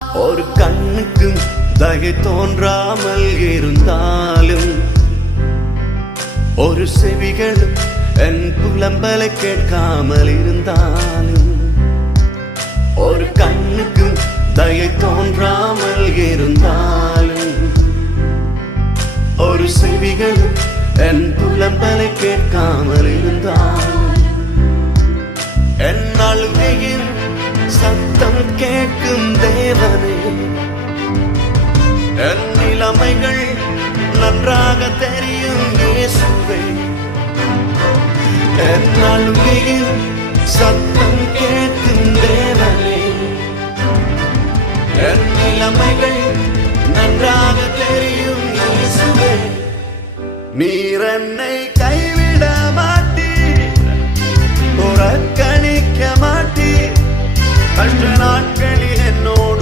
ஒரு கண்ணுக்கும் தகை தோன்றாமல் இருந்தாலும் ஒரு செவிகளும் என் புலம்பலை கேட்காமல் இருந்தாலும் ஒரு கண்ணுக்கும் தகை தோன்றாமல் இருந்தாலும் ஒரு செவிகளும் என் புலம்பலை கேட்காமல் இருந்தாலும் என் அழுகையின் சத்தம் கேட்கும் தேவனே, என் நிலைமைகள் நன்றாக தெரியும் இயேசுவே. என் அழுகையின் சத்தம் கேட்கும் தேவனே, என் நிலைமைகள் நன்றாக தெரியும் இயேசுவே. நீர் என்னை கைவிட மாட்டீர், புறக்கணிக்க மாட்டீர். கஷ்ட நாட்கள்